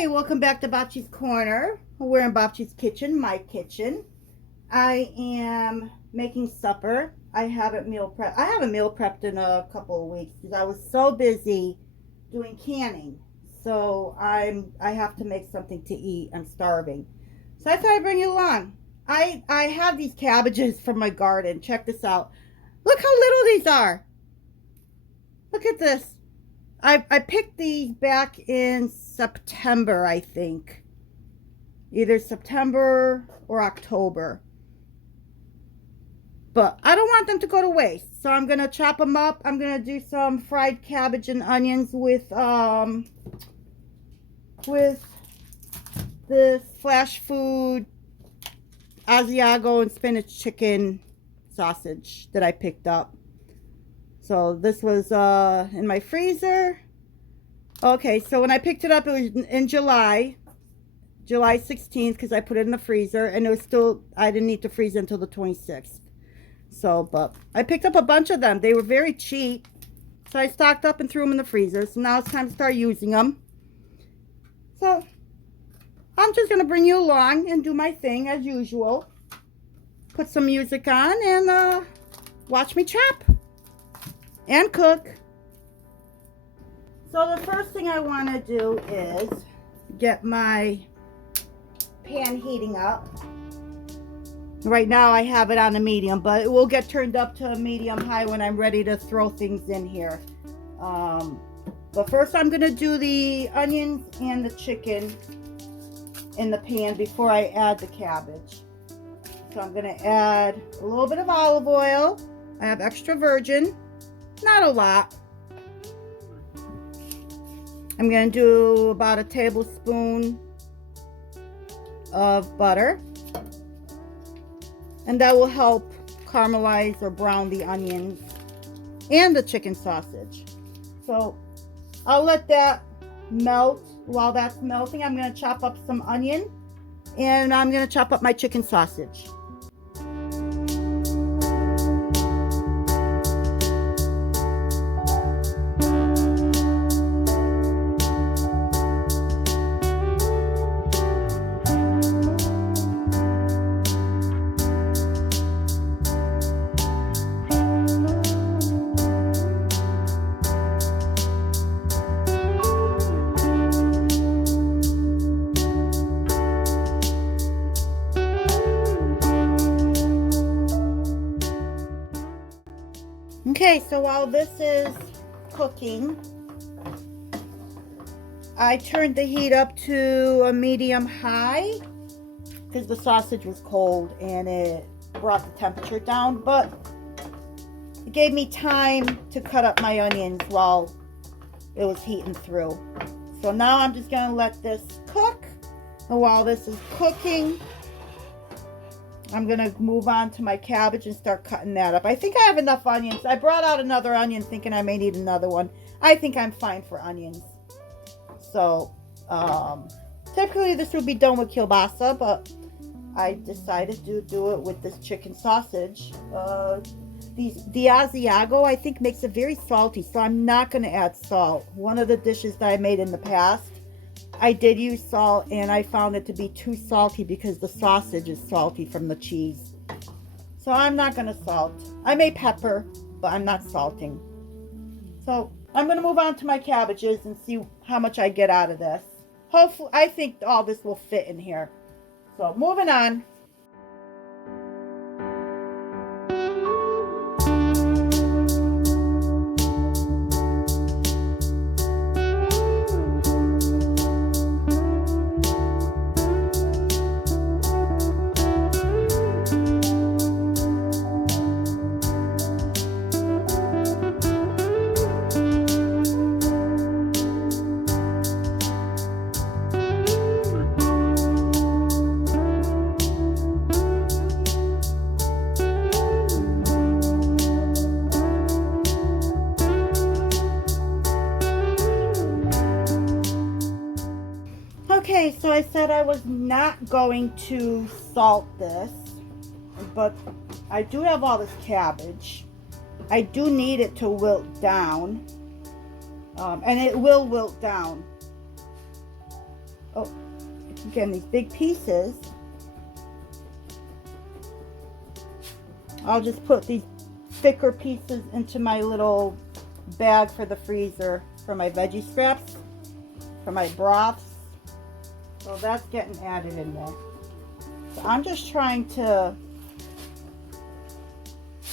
Hi, welcome back to Bocce's Corner. We're in Bocce's kitchen, my kitchen. I am making supper. I haven't meal prepped in a couple of weeks because I was so busy doing canning. So I have to make something to eat. I'm starving. So I thought I'd bring you along. I have these cabbages from my garden. Check this out. Look how little these are. Look at this. I picked these back in September, I think. Either September or October. But I don't want them to go to waste. So I'm going to chop them up. I'm going to do some fried cabbage and onions with this Flashfood Asiago and spinach chicken sausage that I picked up. So this was in my freezer. Okay, so when I picked it up, it was in July 16th, because I put it in the freezer, and it was still, I didn't need to freeze it until the 26th. So, but I picked up a bunch of them. They were very cheap. So I stocked up and threw them in the freezer. So now it's time to start using them. So I'm just going to bring you along and do my thing as usual. Put some music on and watch me chop and cook. So the first thing I want to do is get my pan heating up. Right now I have it on a medium, but it will get turned up to a medium high when I'm ready to throw things in here. But first I'm going to do the onions and the chicken in the pan before I add the cabbage. So I'm going to add a little bit of olive oil. I have extra virgin. Not a lot. I'm going to do about a tablespoon of butter. And that will help caramelize or brown the onions and the chicken sausage. So I'll let that melt. While that's melting, I'm going to chop up some onion. And I'm going to chop up my chicken sausage. Okay, so while this is cooking, I turned the heat up to a medium high because the sausage was cold and it brought the temperature down, but it gave me time to cut up my onions while it was heating through. So now I'm just going to let this cook, and while this is cooking, I'm going to move on to my cabbage and start cutting that up. I think I have enough onions. I brought out another onion thinking I may need another one. I think I'm fine for onions. So, typically this would be done with kielbasa, but I decided to do it with this chicken sausage. The Asiago, I think, makes it very salty, so I'm not going to add salt. One of the dishes that I made in the past, I did use salt, and I found it to be too salty because the sausage is salty from the cheese. So I'm not going to salt. I may pepper, but I'm not salting. So I'm going to move on to my cabbages and see how much I get out of this. Hopefully, I think all this will fit in here. So moving on. Okay, so I said I was not going to salt this, but I do have all this cabbage. I do need it to wilt down, and it will wilt down. Oh, again, these big pieces. I'll just put these thicker pieces into my little bag for the freezer for my veggie scraps, for my broths. So that's getting added in there. So I'm just trying to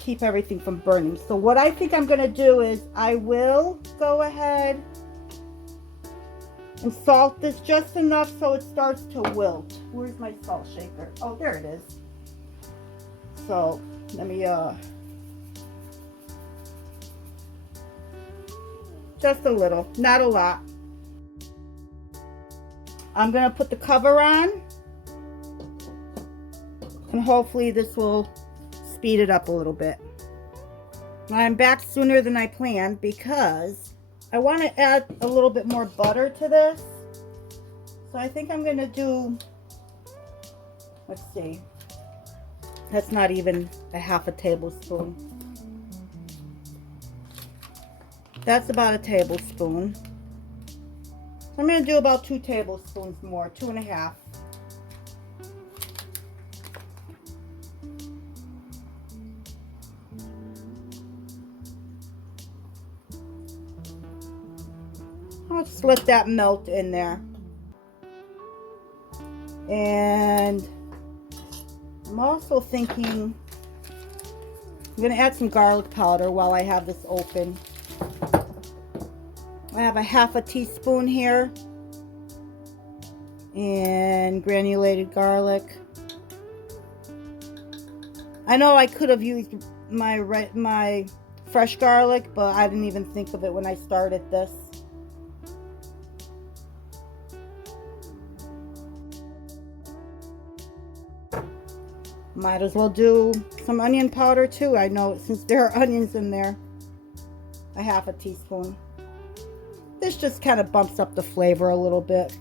keep everything from burning. So what I think I'm going to do is I will go ahead and salt this just enough so it starts to wilt. Where's my salt shaker? Oh, there it is. So let me just a little, not a lot. I'm gonna put the cover on, and hopefully this will speed it up a little bit. I'm back sooner than I planned because I want to add a little bit more butter to this. So I think I'm gonna do, let's see, that's not even a half a tablespoon. That's about a tablespoon. I'm going to do about 2 tablespoons more, 2.5. I'll just let that melt in there. And I'm also thinking I'm going to add some garlic powder while I have this open. I have a half a teaspoon here, and granulated garlic. I know I could have used my fresh garlic, but I didn't even think of it when I started this. Might as well do some onion powder too. I know since there are onions in there. A half a teaspoon. This just kind of bumps up the flavor a little bit.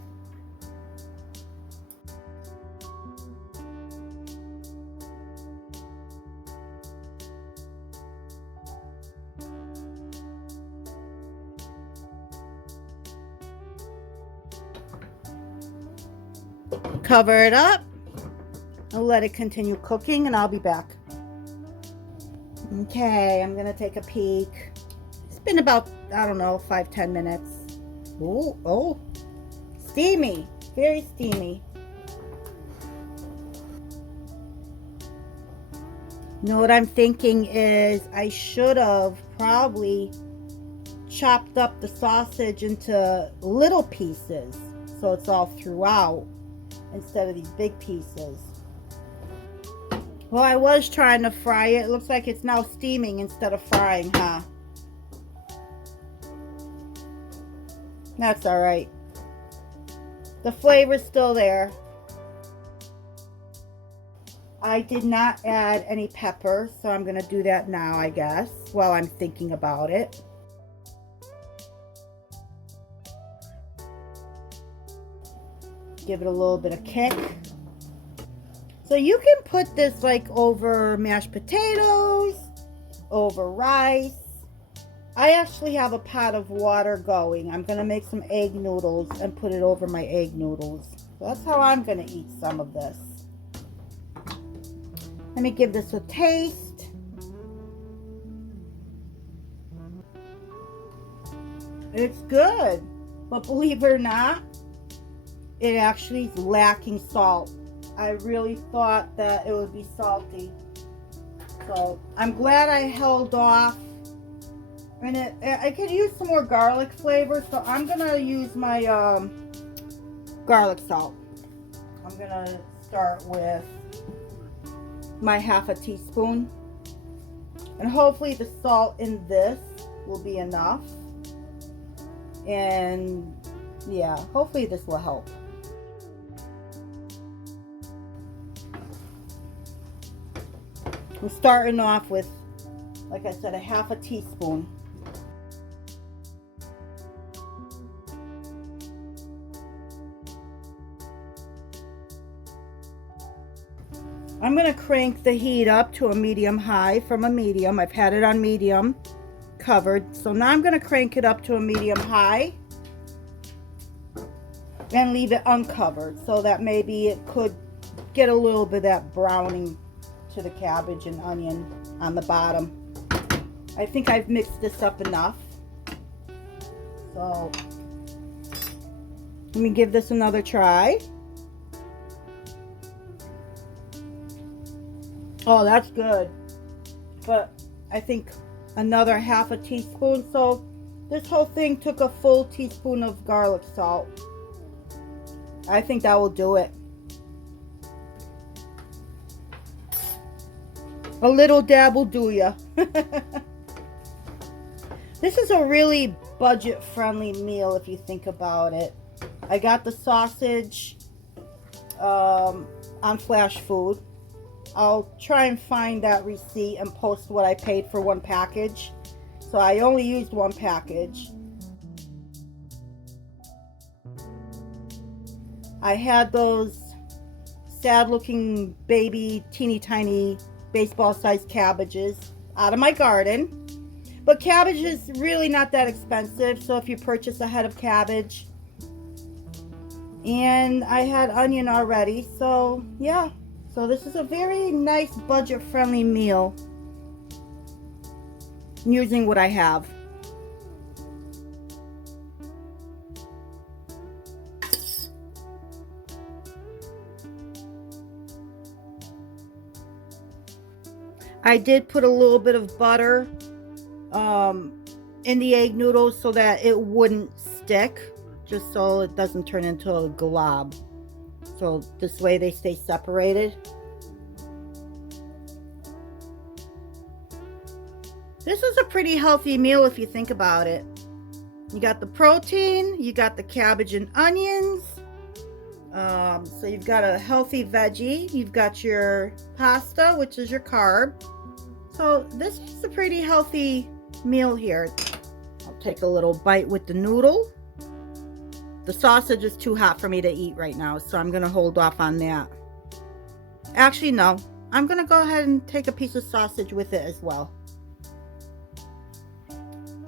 Cover it up and let it continue cooking, and I'll be back. Okay, I'm gonna take a peek. It's been about, I don't know, 5-10 minutes. Oh, steamy, very steamy. You know what I'm thinking is I should have probably chopped up the sausage into little pieces so it's all throughout instead of these big pieces. Well, I was trying to fry it. It looks like it's now steaming instead of frying, huh? That's all right. The flavor's still there. I did not add any pepper, so I'm gonna do that now, I guess, while I'm thinking about it. Give it a little bit of kick. So you can put this like over mashed potatoes, over rice. I actually have a pot of water going. I'm gonna make some egg noodles and put it over my egg noodles. That's how I'm gonna eat some of this. Let me give this a taste. It's good, but believe it or not, it actually is lacking salt. I really thought that it would be salty. So I'm glad I held off. And I could use some more garlic flavor, so I'm gonna use my garlic salt. I'm gonna start with my half a teaspoon, and hopefully the salt in this will be enough. And yeah, hopefully this will help. I'm starting off with, like I said, a half a teaspoon. I'm going to crank the heat up to a medium high from a medium. I've had it on medium covered. So now I'm going to crank it up to a medium high. and leave it uncovered so that maybe it could get a little bit of that browning to the cabbage and onion on the bottom. I think I've mixed this up enough. So let me give this another try. Oh, that's good. But I think another half a teaspoon. So this whole thing took a full teaspoon of garlic salt. I think that will do it. A little dab will do ya. This is a really budget-friendly meal if you think about it. I got the sausage on Flashfood. I'll try and find that receipt and post what I paid for one package. So I only used one package. I had those sad-looking baby, teeny tiny baseball-sized cabbages out of my garden. But cabbage is really not that expensive, so if you purchase a head of cabbage. And I had onion already, so yeah. So this is a very nice budget-friendly meal using what I have. I did put a little bit of butter in the egg noodles so that it wouldn't stick, just so it doesn't turn into a glob. So this way they stay separated. This is a pretty healthy meal if you think about it. You got the protein, you got the cabbage and onions. So you've got a healthy veggie. You've got your pasta, which is your carb. So this is a pretty healthy meal here. I'll take a little bite with the noodle. The sausage is too hot for me to eat right now, so I'm going to hold off on that. Actually, no. I'm going to go ahead and take a piece of sausage with it as well.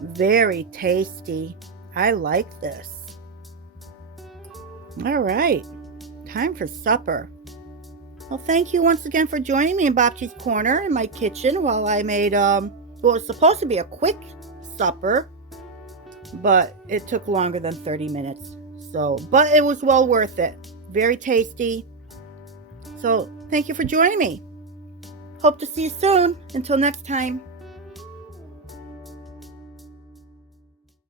Very tasty. I like this. All right. Time for supper. Well, thank you once again for joining me in Babchi's Corner in my kitchen while I made, well, it was supposed to be a quick supper, but it took longer than 30 minutes. So, but it was well worth it. Very tasty. So, thank you for joining me. Hope to see you soon. Until next time.